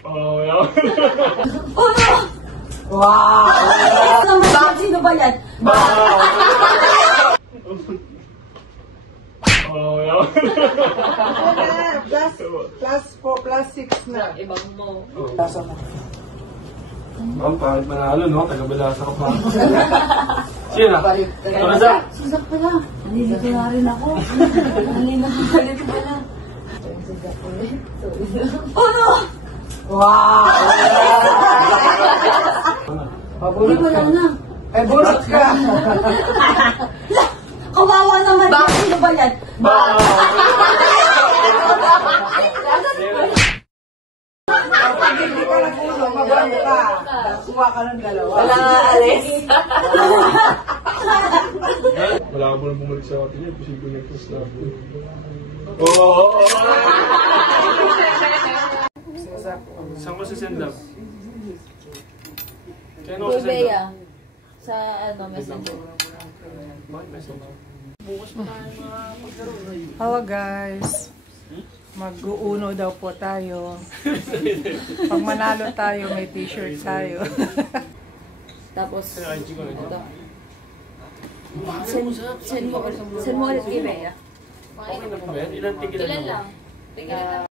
Oh, yan. Wow! Sino ba yan? Oh, yan. Plus 4, plus 6 na. Ibang mo. Balasa ka. Ma'am, kahit manalo, no? Taga-balasa ka pa. Sino na? Balasa? Susak pala. Nalilito na rin ako. Nalilito pala. Ano? Wow! Hindi mo lang na. Eh, bunot ka! Kawawa naman. Sino ba yan? Kapag hindi ka nagulo, mabago ka. Kuha ka ng dalawa. Wala nga, Alex. Wala ka muna bumalik sa atin yun. Posible na ito sa atin. Oo! Saan ko sasend up? Kaya ano ko sasend up? Kubeya. Sa ano, messenger. Bakit messenger? Hello guys. Mag-uuno daw po tayo. Pag manalo tayo, may t-shirt tayo. Tapos, Ay, IG ko na ito. ito. Send mo ulit kay Bea. Okay na po ba yan? Ilan tigilan mo? Ilan lang?